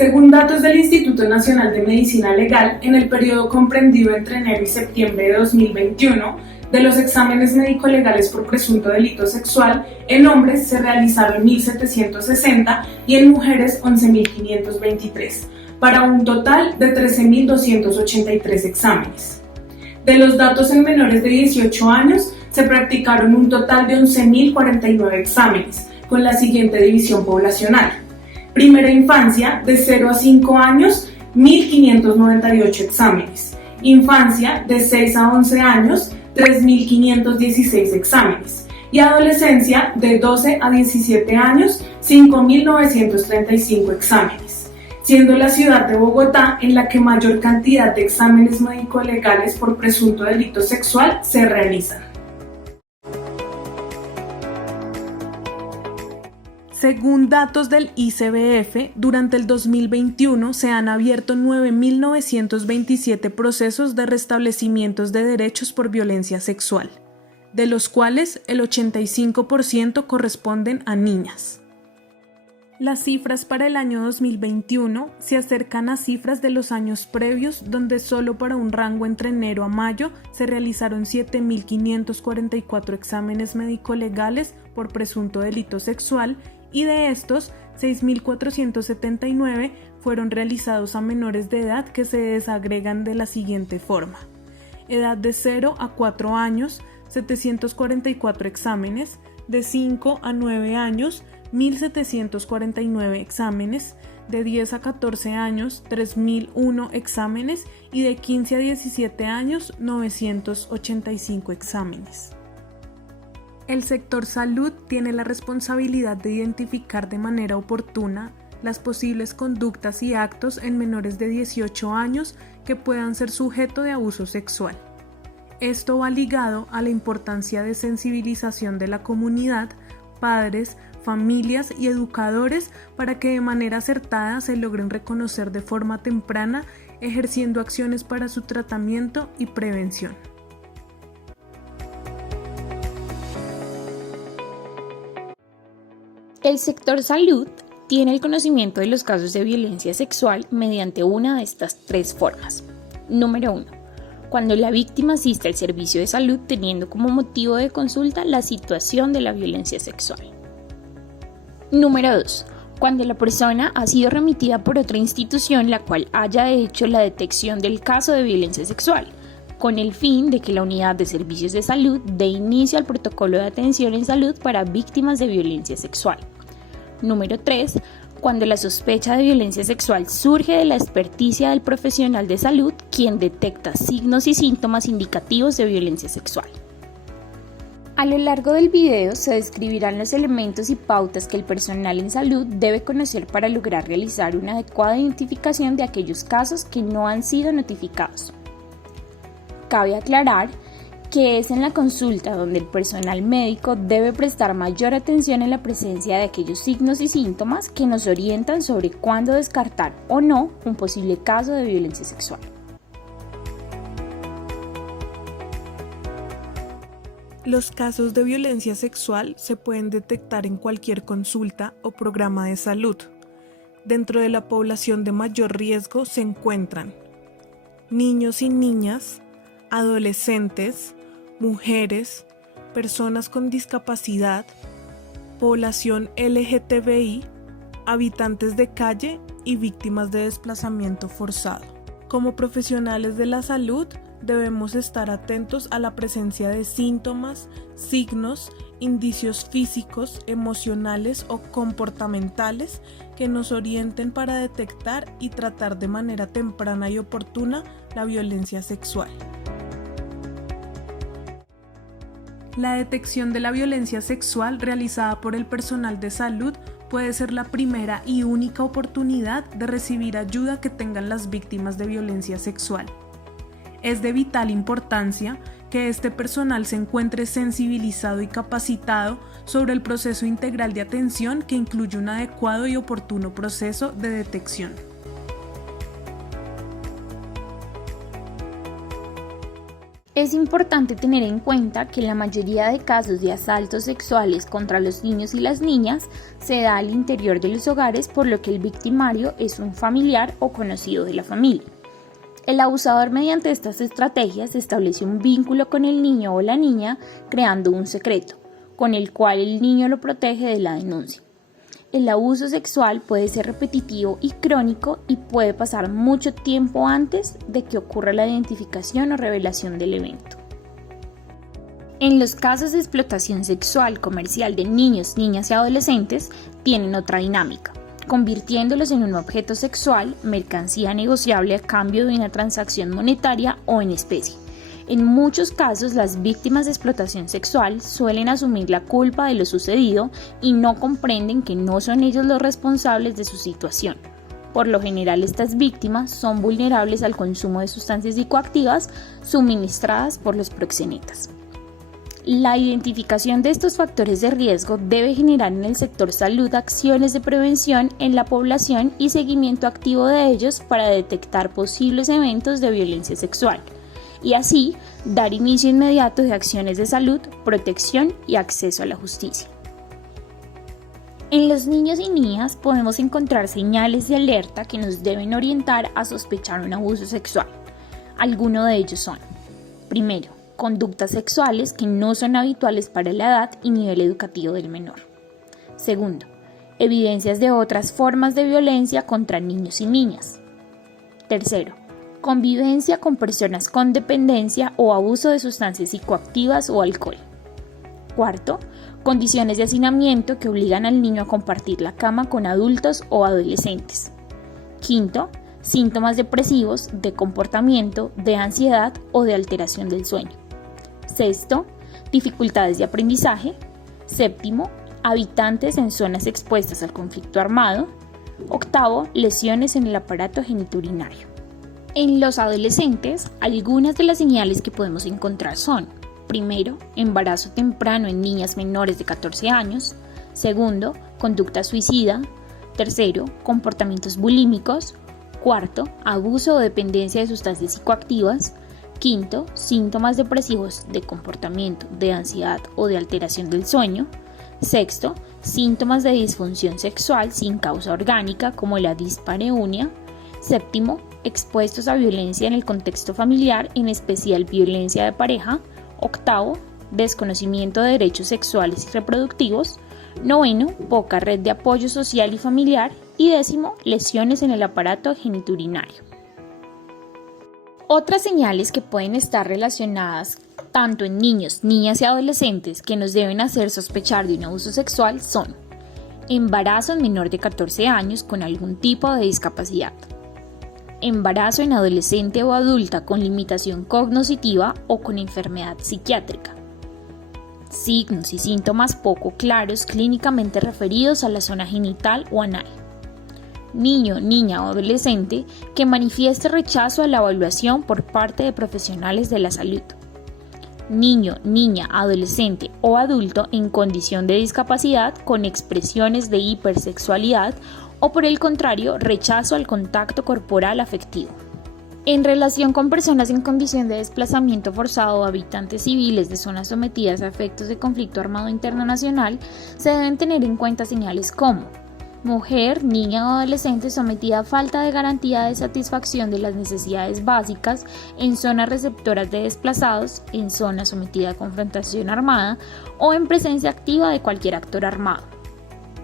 Según datos del Instituto Nacional de Medicina Legal, en el periodo comprendido entre enero y septiembre de 2021, de los exámenes médico-legales por presunto delito sexual, en hombres se realizaron 1.760 y en mujeres 11.523, para un total de 13.283 exámenes. De los datos en menores de 18 años, se practicaron un total de 11.049 exámenes, con la siguiente división poblacional. Primera infancia, de 0 a 5 años, 1.598 exámenes. Infancia, de 6 a 11 años, 3.516 exámenes. Y adolescencia, de 12 a 17 años, 5.935 exámenes. Siendo la ciudad de Bogotá en la que mayor cantidad de exámenes médico-legales por presunto delito sexual se realizan. Según datos del ICBF, durante el 2021 se han abierto 9.927 procesos de restablecimientos de derechos por violencia sexual, de los cuales el 85% corresponden a niñas. Las cifras para el año 2021 se acercan a cifras de los años previos, donde solo para un rango entre enero a mayo se realizaron 7.544 exámenes médico-legales por presunto delito sexual, y de estos, 6.479 fueron realizados a menores de edad que se desagregan de la siguiente forma. Edad de 0 a 4 años, 744 exámenes, de 5 a 9 años, 1.749 exámenes, de 10 a 14 años, 3.001 exámenes y de 15 a 17 años, 985 exámenes. El sector salud tiene la responsabilidad de identificar de manera oportuna las posibles conductas y actos en menores de 18 años que puedan ser sujeto de abuso sexual. Esto va ligado a la importancia de sensibilización de la comunidad, padres, familias y educadores para que de manera acertada se logren reconocer de forma temprana, ejerciendo acciones para su tratamiento y prevención. El sector salud tiene el conocimiento de los casos de violencia sexual mediante una de estas tres formas. Número 1. Cuando la víctima asiste al servicio de salud teniendo como motivo de consulta la situación de la violencia sexual. Número 2. Cuando la persona ha sido remitida por otra institución la cual haya hecho la detección del caso de violencia sexual, con el fin de que la unidad de servicios de salud dé inicio al protocolo de atención en salud para víctimas de violencia sexual. Número 3. Cuando la sospecha de violencia sexual surge de la experticia del profesional de salud, quien detecta signos y síntomas indicativos de violencia sexual. A lo largo del video se describirán los elementos y pautas que el personal en salud debe conocer para lograr realizar una adecuada identificación de aquellos casos que no han sido notificados. Cabe aclarar que es en la consulta donde el personal médico debe prestar mayor atención en la presencia de aquellos signos y síntomas que nos orientan sobre cuándo descartar o no un posible caso de violencia sexual. Los casos de violencia sexual se pueden detectar en cualquier consulta o programa de salud. Dentro de la población de mayor riesgo se encuentran niños y niñas, adolescentes, mujeres, personas con discapacidad, población LGTBI, habitantes de calle y víctimas de desplazamiento forzado. Como profesionales de la salud, debemos estar atentos a la presencia de síntomas, signos, indicios físicos, emocionales o comportamentales que nos orienten para detectar y tratar de manera temprana y oportuna la violencia sexual. La detección de la violencia sexual realizada por el personal de salud puede ser la primera y única oportunidad de recibir ayuda que tengan las víctimas de violencia sexual. Es de vital importancia que este personal se encuentre sensibilizado y capacitado sobre el proceso integral de atención que incluye un adecuado y oportuno proceso de detección. Es importante tener en cuenta que la mayoría de casos de asaltos sexuales contra los niños y las niñas se da al interior de los hogares, por lo que el victimario es un familiar o conocido de la familia. El abusador, mediante estas estrategias, establece un vínculo con el niño o la niña, creando un secreto, con el cual el niño lo protege de la denuncia. El abuso sexual puede ser repetitivo y crónico y puede pasar mucho tiempo antes de que ocurra la identificación o revelación del evento. En los casos de explotación sexual comercial de niños, niñas y adolescentes, tienen otra dinámica, convirtiéndolos en un objeto sexual, mercancía negociable a cambio de una transacción monetaria o en especie. En muchos casos, las víctimas de explotación sexual suelen asumir la culpa de lo sucedido y no comprenden que no son ellos los responsables de su situación. Por lo general, estas víctimas son vulnerables al consumo de sustancias psicoactivas suministradas por los proxenetas. La identificación de estos factores de riesgo debe generar en el sector salud acciones de prevención en la población y seguimiento activo de ellos para detectar posibles eventos de violencia sexual, y así dar inicio inmediato de acciones de salud, protección y acceso a la justicia. En los niños y niñas podemos encontrar señales de alerta que nos deben orientar a sospechar un abuso sexual. Algunos de ellos son: primero, conductas sexuales que no son habituales para la edad y nivel educativo del menor. Segundo, evidencias de otras formas de violencia contra niños y niñas. Tercero, convivencia con personas con dependencia o abuso de sustancias psicoactivas o alcohol. Cuarto, condiciones de hacinamiento que obligan al niño a compartir la cama con adultos o adolescentes. Quinto, síntomas depresivos, de comportamiento, de ansiedad o de alteración del sueño. Sexto, dificultades de aprendizaje. Séptimo, habitantes en zonas expuestas al conflicto armado. Octavo, lesiones en el aparato genitourinario. En los adolescentes, algunas de las señales que podemos encontrar son: primero, embarazo temprano en niñas menores de 14 años. Segundo, conducta suicida. Tercero, comportamientos bulímicos. Cuarto, abuso o dependencia de sustancias psicoactivas. Quinto, síntomas depresivos de comportamiento, de ansiedad o de alteración del sueño. Sexto, síntomas de disfunción sexual sin causa orgánica como la dispareunia. Séptimo, expuestos a violencia en el contexto familiar, en especial violencia de pareja. Octavo, desconocimiento de derechos sexuales y reproductivos. Noveno, poca red de apoyo social y familiar. Y décimo, lesiones en el aparato genitourinario. Otras señales que pueden estar relacionadas tanto en niños, niñas y adolescentes que nos deben hacer sospechar de un abuso sexual son: embarazo en menor de 14 años con algún tipo de discapacidad. Embarazo en adolescente o adulta con limitación cognitiva o con enfermedad psiquiátrica. Signos y síntomas poco claros clínicamente referidos a la zona genital o anal. Niño, niña o adolescente que manifieste rechazo a la evaluación por parte de profesionales de la salud. Niño, niña, adolescente o adulto en condición de discapacidad con expresiones de hipersexualidad o, por el contrario, rechazo al contacto corporal afectivo. En relación con personas en condición de desplazamiento forzado o habitantes civiles de zonas sometidas a efectos de conflicto armado internacional, se deben tener en cuenta señales como: mujer, niña o adolescente sometida a falta de garantía de satisfacción de las necesidades básicas en zonas receptoras de desplazados, en zona sometida a confrontación armada o en presencia activa de cualquier actor armado.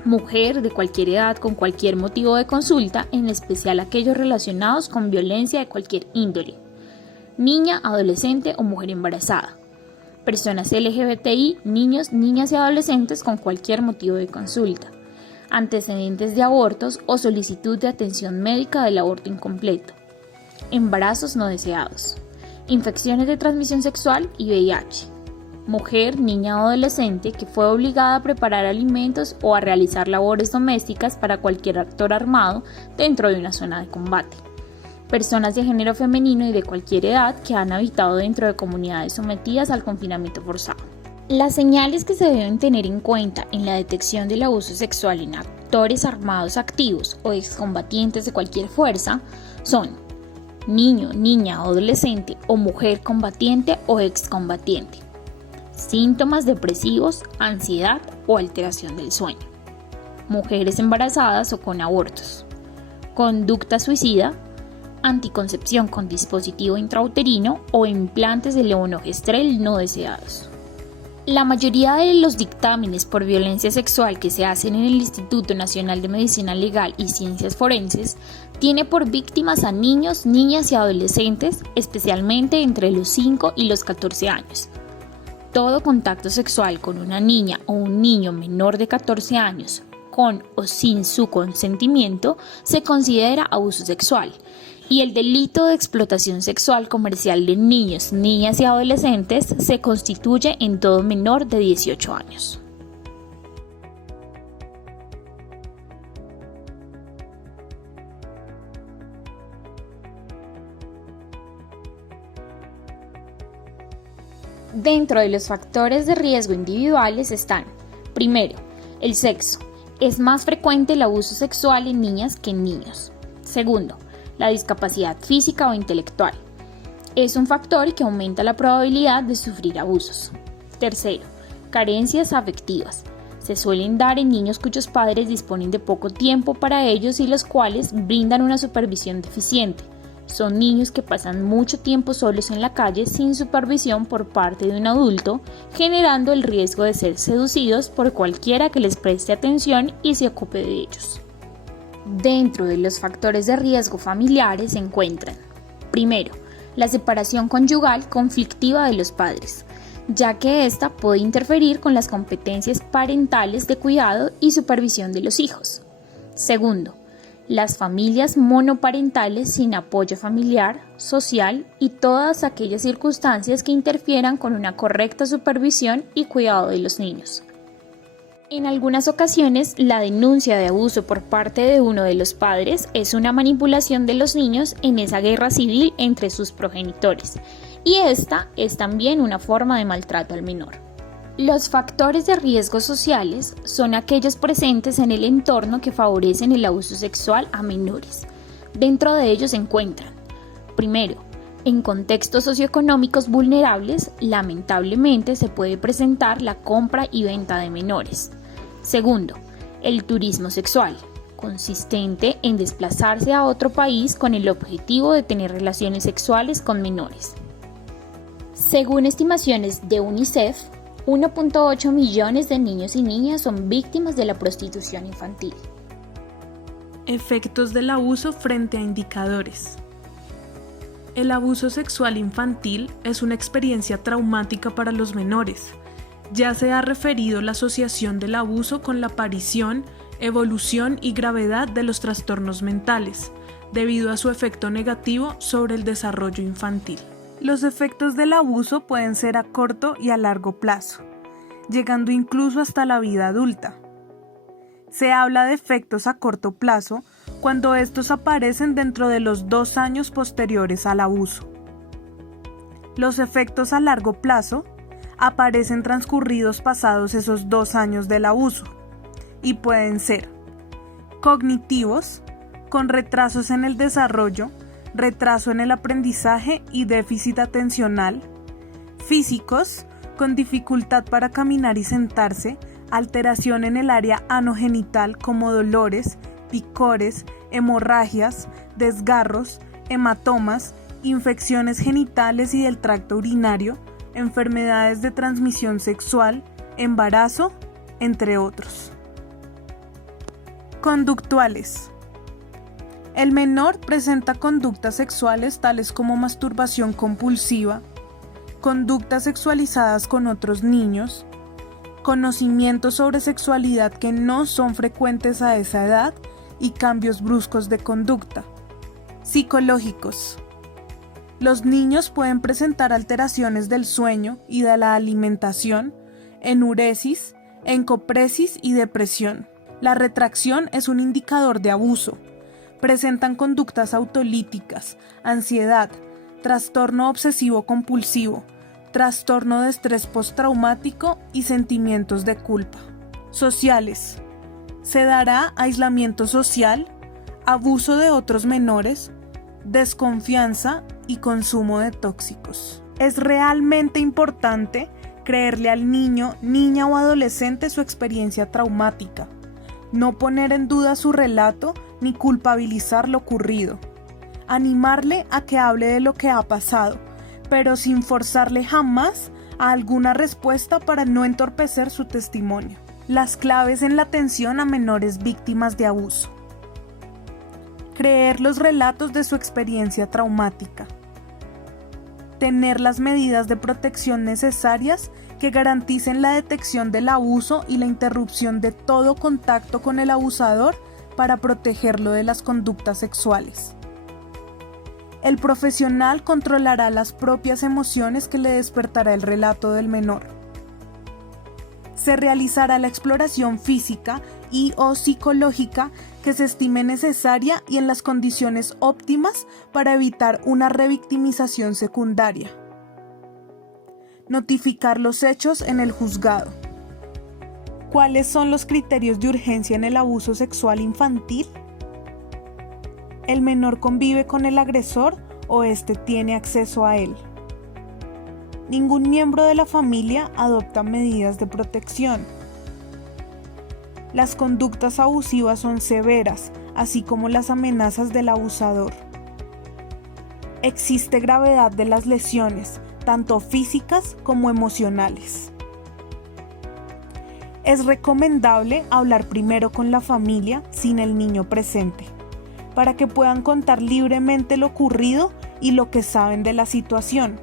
Mujer de cualquier edad con cualquier motivo de consulta, en especial aquellos relacionados con violencia de cualquier índole. Niña, adolescente o mujer embarazada. Personas LGBTI, niños, niñas y adolescentes con cualquier motivo de consulta. Antecedentes de abortos o solicitud de atención médica del aborto incompleto. Embarazos no deseados. Infecciones de transmisión sexual y VIH. Mujer, niña o adolescente que fue obligada a preparar alimentos o a realizar labores domésticas para cualquier actor armado dentro de una zona de combate. Personas de género femenino y de cualquier edad que han habitado dentro de comunidades sometidas al confinamiento forzado. Las señales que se deben tener en cuenta en la detección del abuso sexual en actores armados activos o excombatientes de cualquier fuerza son: niño, niña, adolescente o mujer combatiente o excombatiente. Síntomas depresivos, ansiedad o alteración del sueño. Mujeres embarazadas o con abortos. Conducta suicida, anticoncepción con dispositivo intrauterino o implantes de levonorgestrel no deseados. La mayoría de los dictámenes por violencia sexual que se hacen en el Instituto Nacional de Medicina Legal y Ciencias Forenses tiene por víctimas a niños, niñas y adolescentes, especialmente entre los 5 y los 14 años. Todo contacto sexual con una niña o un niño menor de 14 años, con o sin su consentimiento, se considera abuso sexual. Y el delito de explotación sexual comercial de niños, niñas y adolescentes se constituye en todo menor de 18 años. Dentro de los factores de riesgo individuales están: primero, el sexo. Es más frecuente el abuso sexual en niñas que en niños. Segundo, la discapacidad física o intelectual. Es un factor que aumenta la probabilidad de sufrir abusos. Tercero, carencias afectivas. Se suelen dar en niños cuyos padres disponen de poco tiempo para ellos y los cuales brindan una supervisión deficiente. Son niños que pasan mucho tiempo solos en la calle sin supervisión por parte de un adulto, generando el riesgo de ser seducidos por cualquiera que les preste atención y se ocupe de ellos. Dentro de los factores de riesgo familiares se encuentran: primero, la separación conyugal conflictiva de los padres, ya que ésta puede interferir con las competencias parentales de cuidado y supervisión de los hijos. Segundo, las familias monoparentales sin apoyo familiar, social y todas aquellas circunstancias que interfieran con una correcta supervisión y cuidado de los niños. En algunas ocasiones, la denuncia de abuso por parte de uno de los padres es una manipulación de los niños en esa guerra civil entre sus progenitores, y esta es también una forma de maltrato al menor. Los factores de riesgo sociales son aquellos presentes en el entorno que favorecen el abuso sexual a menores. Dentro de ellos se encuentran: primero, en contextos socioeconómicos vulnerables, lamentablemente se puede presentar la compra y venta de menores. Segundo, el turismo sexual, consistente en desplazarse a otro país con el objetivo de tener relaciones sexuales con menores. Según estimaciones de UNICEF, 1.8 millones de niños y niñas son víctimas de la prostitución infantil. Efectos del abuso frente a indicadores. El abuso sexual infantil es una experiencia traumática para los menores. Ya se ha referido la asociación del abuso con la aparición, evolución y gravedad de los trastornos mentales, debido a su efecto negativo sobre el desarrollo infantil. Los efectos del abuso pueden ser a corto y a largo plazo, llegando incluso hasta la vida adulta. Se habla de efectos a corto plazo cuando estos aparecen dentro de los 2 años posteriores al abuso. Los efectos a largo plazo aparecen transcurridos pasados esos 2 años del abuso y pueden ser cognitivos, con retrasos en el desarrollo, retraso en el aprendizaje y déficit atencional; físicos, con dificultad para caminar y sentarse, alteración en el área anogenital como dolores, picores, hemorragias, desgarros, hematomas, infecciones genitales y del tracto urinario, enfermedades de transmisión sexual, embarazo, entre otros. Conductuales. El menor presenta conductas sexuales tales como masturbación compulsiva, conductas sexualizadas con otros niños, conocimientos sobre sexualidad que no son frecuentes a esa edad y cambios bruscos de conducta. Psicológicos. Los niños pueden presentar alteraciones del sueño y de la alimentación, enuresis, encopresis y depresión. La retracción es un indicador de abuso. Presentan conductas autolíticas, ansiedad, trastorno obsesivo-compulsivo, trastorno de estrés postraumático y sentimientos de culpa. Sociales. Se dará aislamiento social, abuso de otros menores, desconfianza y consumo de tóxicos. Es realmente importante creerle al niño, niña o adolescente su experiencia traumática, no poner en duda su relato ni culpabilizar lo ocurrido, animarle a que hable de lo que ha pasado, pero sin forzarle jamás a alguna respuesta para no entorpecer su testimonio. Las claves en la atención a menores víctimas de abuso. Creer los relatos de su experiencia traumática. Tener las medidas de protección necesarias que garanticen la detección del abuso y la interrupción de todo contacto con el abusador para protegerlo de las conductas sexuales. El profesional controlará las propias emociones que le despertará el relato del menor. Se realizará la exploración física y o psicológica que se estime necesaria y en las condiciones óptimas para evitar una revictimización secundaria. Notificar los hechos en el juzgado. ¿Cuáles son los criterios de urgencia en el abuso sexual infantil? ¿El menor convive con el agresor o éste tiene acceso a él? Ningún miembro de la familia adopta medidas de protección. Las conductas abusivas son severas, así como las amenazas del abusador. Existe gravedad de las lesiones, tanto físicas como emocionales. Es recomendable hablar primero con la familia sin el niño presente, para que puedan contar libremente lo ocurrido y lo que saben de la situación.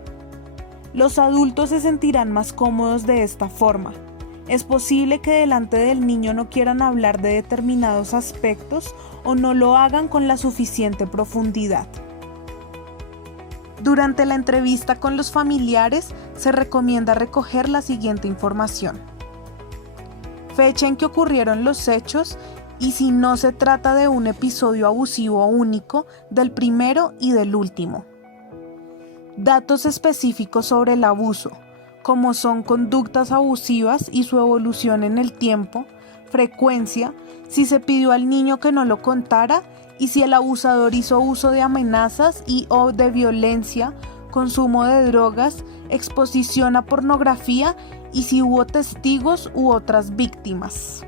Los adultos se sentirán más cómodos de esta forma. Es posible que delante del niño no quieran hablar de determinados aspectos o no lo hagan con la suficiente profundidad. Durante la entrevista con los familiares se recomienda recoger la siguiente información: fecha en que ocurrieron los hechos y si no se trata de un episodio abusivo único, del primero y del último. Datos específicos sobre el abuso, como son conductas abusivas y su evolución en el tiempo, frecuencia, si se pidió al niño que no lo contara y si el abusador hizo uso de amenazas y o de violencia, consumo de drogas, exposición a pornografía y si hubo testigos u otras víctimas.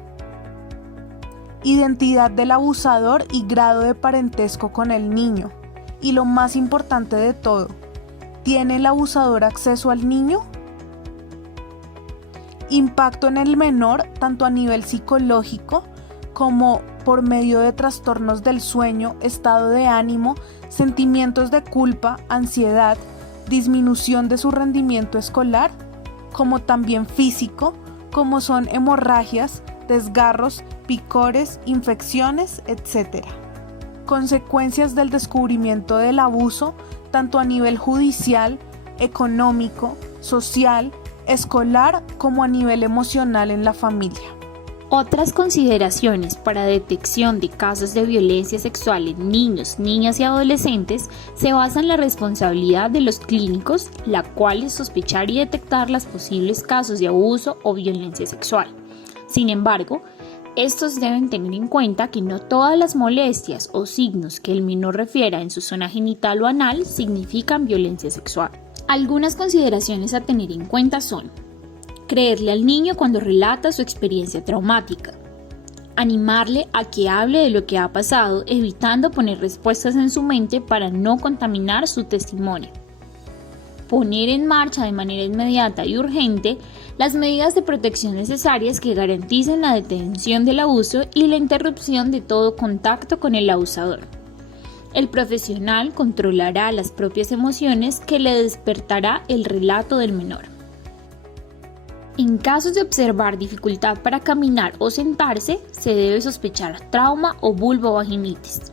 Identidad del abusador y grado de parentesco con el niño. Y lo más importante de todo, ¿tiene el abusador acceso al niño? Impacto en el menor, tanto a nivel psicológico como por medio de trastornos del sueño, estado de ánimo, sentimientos de culpa, ansiedad, disminución de su rendimiento escolar, como también físico, como son hemorragias, desgarros, picores, infecciones, etc. Consecuencias del descubrimiento del abuso, tanto a nivel judicial, económico, social, escolar, como a nivel emocional en la familia. Otras consideraciones para detección de casos de violencia sexual en niños, niñas y adolescentes se basan en la responsabilidad de los clínicos, la cual es sospechar y detectar los posibles casos de abuso o violencia sexual. Sin embargo, estos deben tener en cuenta que no todas las molestias o signos que el menor refiera en su zona genital o anal significan violencia sexual. Algunas consideraciones a tener en cuenta son: creerle al niño cuando relata su experiencia traumática, animarle a que hable de lo que ha pasado, evitando poner respuestas en su mente para no contaminar su testimonio, poner en marcha de manera inmediata y urgente las medidas de protección necesarias que garanticen la detención del abuso y la interrupción de todo contacto con el abusador. El profesional controlará las propias emociones que le despertará el relato del menor. En casos de observar dificultad para caminar o sentarse, se debe sospechar trauma o vulvovaginitis.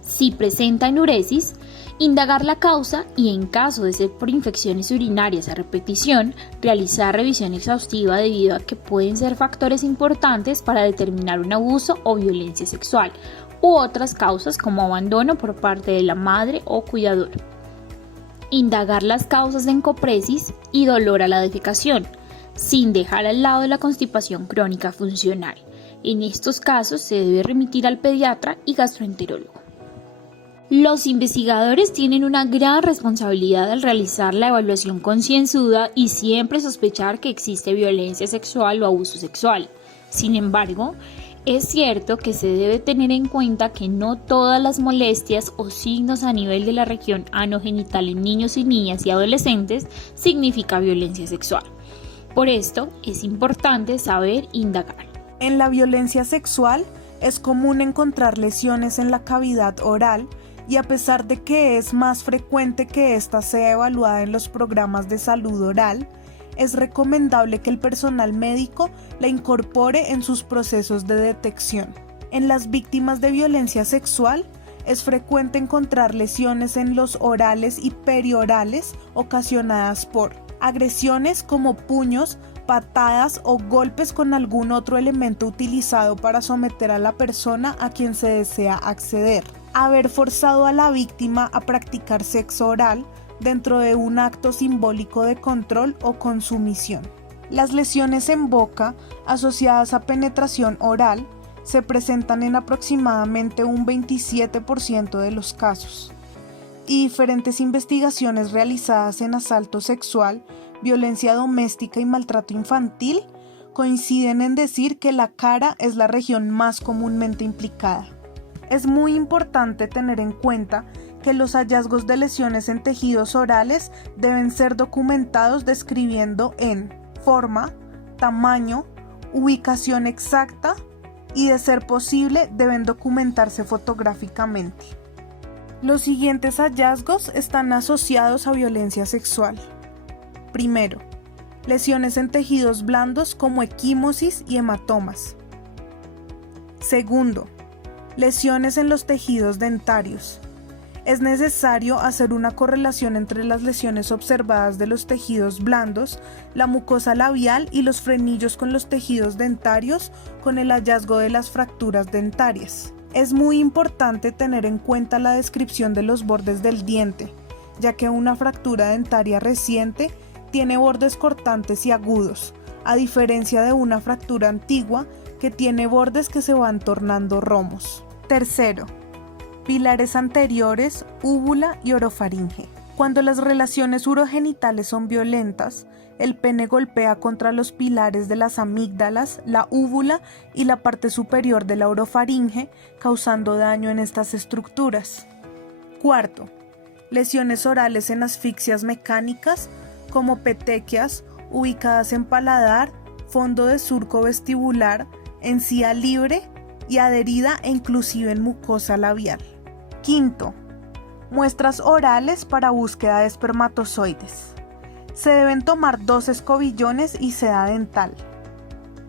Si presenta enuresis, indagar la causa y, en caso de ser por infecciones urinarias a repetición, realizar revisión exhaustiva debido a que pueden ser factores importantes para determinar un abuso o violencia sexual, u otras causas como abandono por parte de la madre o cuidador. Indagar las causas de encopresis y dolor a la defecación, sin dejar al lado la constipación crónica funcional. En estos casos se debe remitir al pediatra y gastroenterólogo. Los investigadores tienen una gran responsabilidad al realizar la evaluación concienzuda y siempre sospechar que existe violencia sexual o abuso sexual. Sin embargo, es cierto que se debe tener en cuenta que no todas las molestias o signos a nivel de la región anogenital en niños y niñas y adolescentes significa violencia sexual. Por esto, es importante saber indagar. En la violencia sexual es común encontrar lesiones en la cavidad oral y a pesar de que es más frecuente que ésta sea evaluada en los programas de salud oral, es recomendable que el personal médico la incorpore en sus procesos de detección. En las víctimas de violencia sexual es frecuente encontrar lesiones en los orales y periorales ocasionadas por agresiones como puños, patadas o golpes con algún otro elemento utilizado para someter a la persona a quien se desea acceder. Haber forzado a la víctima a practicar sexo oral dentro de un acto simbólico de control o consumición. Las lesiones en boca asociadas a penetración oral se presentan en aproximadamente un 27% de los casos. Y diferentes investigaciones realizadas en asalto sexual, violencia doméstica y maltrato infantil coinciden en decir que la cara es la región más comúnmente implicada. Es muy importante tener en cuenta que los hallazgos de lesiones en tejidos orales deben ser documentados describiendo en forma, tamaño, ubicación exacta y, de ser posible, deben documentarse fotográficamente. Los siguientes hallazgos están asociados a violencia sexual. Primero, lesiones en tejidos blandos como equimosis y hematomas. Segundo, lesiones en los tejidos dentarios. Es necesario hacer una correlación entre las lesiones observadas de los tejidos blandos, la mucosa labial y los frenillos con los tejidos dentarios con el hallazgo de las fracturas dentarias. Es muy importante tener en cuenta la descripción de los bordes del diente, ya que una fractura dentaria reciente tiene bordes cortantes y agudos, a diferencia de una fractura antigua que tiene bordes que se van tornando romos. Tercero, pilares anteriores, úvula y orofaringe. Cuando las relaciones urogenitales son violentas, el pene golpea contra los pilares de las amígdalas, la úvula y la parte superior de la orofaringe, causando daño en estas estructuras. Cuarto, lesiones orales en asfixias mecánicas, como petequias, ubicadas en paladar, fondo de surco vestibular, encía libre y adherida e inclusive en mucosa labial. Quinto, muestras orales para búsqueda de espermatozoides. Se deben tomar 2 escobillones y seda dental.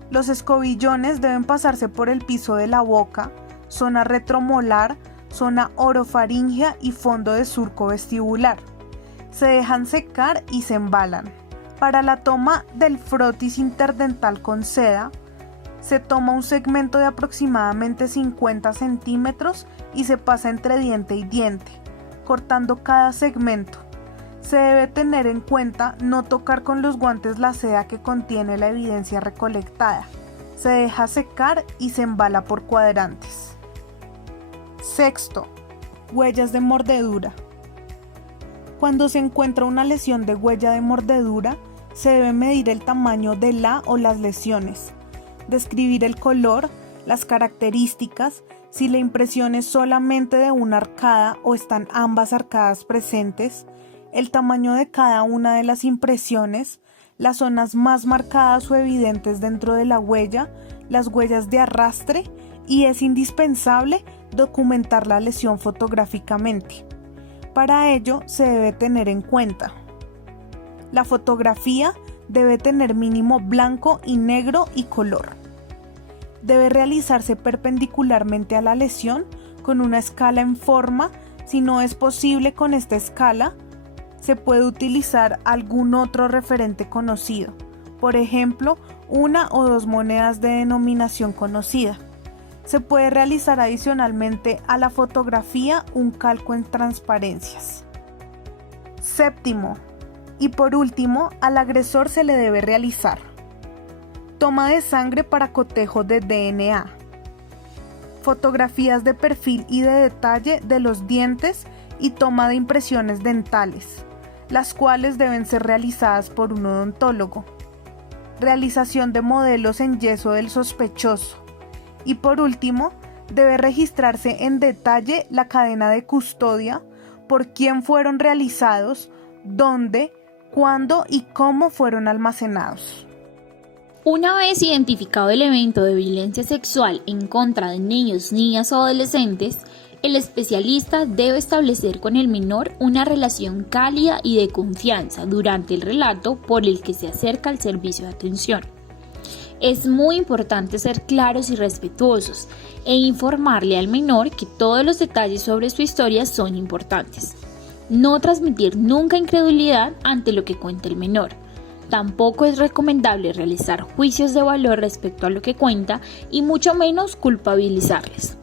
Los escobillones deben pasarse por el piso de la boca, zona retromolar, zona orofaringea y fondo de surco vestibular. Se dejan secar y se embalan. Para la toma del frotis interdental con seda, se toma un segmento de aproximadamente 50 centímetros y se pasa entre diente y diente, cortando cada segmento. Se debe tener en cuenta no tocar con los guantes la seda que contiene la evidencia recolectada. Se deja secar y se embala por cuadrantes. Sexto, huellas de mordedura. Cuando se encuentra una lesión de huella de mordedura, se debe medir el tamaño de la o las lesiones, describir el color, las características, si la impresión es solamente de una arcada o están ambas arcadas presentes, el tamaño de cada una de las impresiones, las zonas más marcadas o evidentes dentro de la huella, las huellas de arrastre y es indispensable documentar la lesión fotográficamente. Para ello se debe tener en cuenta: la fotografía debe tener mínimo blanco y negro y color. Debe realizarse perpendicularmente a la lesión con una escala en forma. Si no es posible con esta escala, se puede utilizar algún otro referente conocido, por ejemplo, 1 o 2 monedas de denominación conocida. Se puede realizar adicionalmente a la fotografía un calco en transparencias. Séptimo, y por último, al agresor se le debe realizar: toma de sangre para cotejo de DNA. fotografías de perfil y de detalle de los dientes y toma de impresiones dentales, las cuales deben ser realizadas por un odontólogo. Realización de modelos en yeso del sospechoso. Y por último, debe registrarse en detalle la cadena de custodia, por quién fueron realizados, dónde, cuándo y cómo fueron almacenados. Una vez identificado el evento de violencia sexual en contra de niños, niñas o adolescentes, el especialista debe establecer con el menor una relación cálida y de confianza durante el relato por el que se acerca al servicio de atención. Es muy importante ser claros y respetuosos e informarle al menor que todos los detalles sobre su historia son importantes. No transmitir nunca incredulidad ante lo que cuenta el menor. Tampoco es recomendable realizar juicios de valor respecto a lo que cuenta y mucho menos culpabilizarles.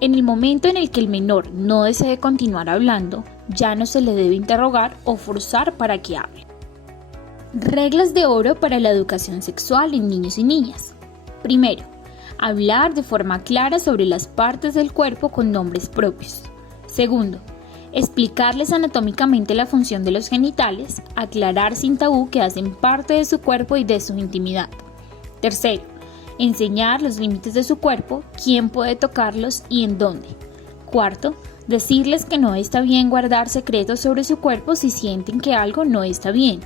En el momento en el que el menor no desee continuar hablando, ya no se le debe interrogar o forzar para que hable. Reglas de oro para la educación sexual en niños y niñas. Primero, hablar de forma clara sobre las partes del cuerpo con nombres propios. Segundo, explicarles anatómicamente la función de los genitales, aclarar sin tabú que hacen parte de su cuerpo y de su intimidad. Tercero, enseñar los límites de su cuerpo, quién puede tocarlos y en dónde. Cuarto, decirles que no está bien guardar secretos sobre su cuerpo si sienten que algo no está bien.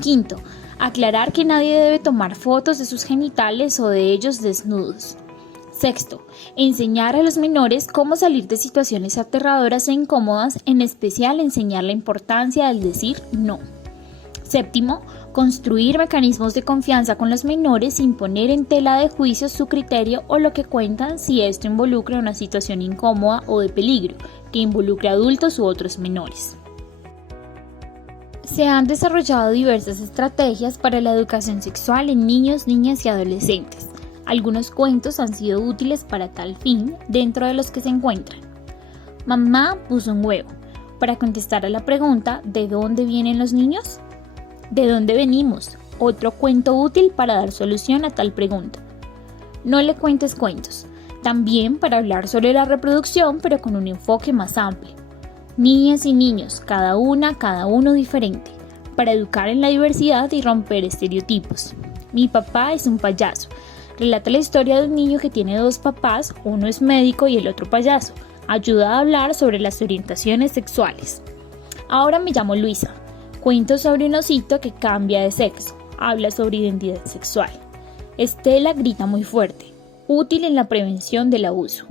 Quinto, aclarar que nadie debe tomar fotos de sus genitales o de ellos desnudos. Sexto, enseñar a los menores cómo salir de situaciones aterradoras e incómodas, en especial enseñar la importancia del decir no. Séptimo, construir mecanismos de confianza con los menores sin poner en tela de juicio su criterio o lo que cuentan si esto involucra una situación incómoda o de peligro, que involucre adultos u otros menores. Se han desarrollado diversas estrategias para la educación sexual en niños, niñas y adolescentes. Algunos cuentos han sido útiles para tal fin, dentro de los que se encuentran: Mamá puso un huevo, para contestar a la pregunta ¿de dónde vienen los niños? ¿De dónde venimos? Otro cuento útil para dar solución a tal pregunta. No le cuentes cuentos, también para hablar sobre la reproducción pero con un enfoque más amplio. Niñas y niños, cada uno diferente, para educar en la diversidad y romper estereotipos. Mi papá es un payaso. Relata la historia de un niño que tiene dos papás, uno es médico y el otro payaso. Ayuda a hablar sobre las orientaciones sexuales. Ahora me llamo Luisa. Cuento sobre un osito que cambia de sexo. Habla sobre identidad sexual. Estela grita muy fuerte. Útil en la prevención del abuso.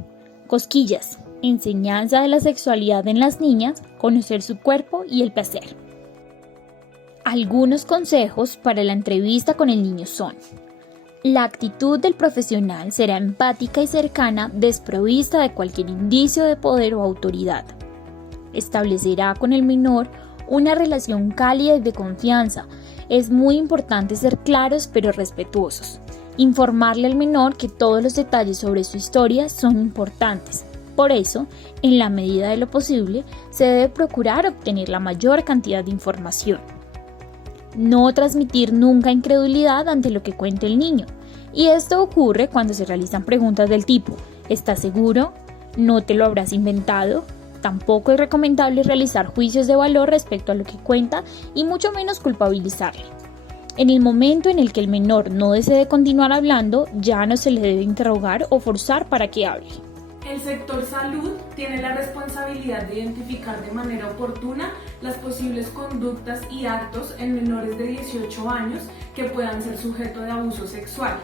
Cosquillas. Enseñanza de la sexualidad en las niñas, conocer su cuerpo y el placer. Algunos consejos para la entrevista con el niño son: la actitud del profesional será empática y cercana, desprovista de cualquier indicio de poder o autoridad. Establecerá con el menor una relación cálida y de confianza. Es muy importante ser claros pero respetuosos. Informarle al menor que todos los detalles sobre su historia son importantes. Por eso, en la medida de lo posible, se debe procurar obtener la mayor cantidad de información. No transmitir nunca incredulidad ante lo que cuente el niño. Y esto ocurre cuando se realizan preguntas del tipo: ¿estás seguro? ¿No te lo habrás inventado? Tampoco es recomendable realizar juicios de valor respecto a lo que cuenta y mucho menos culpabilizarle. En el momento en el que el menor no desee continuar hablando, ya no se le debe interrogar o forzar para que hable. El sector salud tiene la responsabilidad de identificar de manera oportuna las posibles conductas y actos en menores de 18 años que puedan ser sujeto de abuso sexual.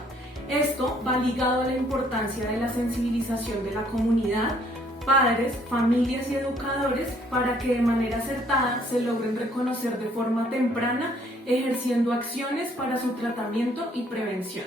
Esto va ligado a la importancia de la sensibilización de la comunidad, padres, familias y educadores para que de manera acertada se logren reconocer de forma temprana, ejerciendo acciones para su tratamiento y prevención.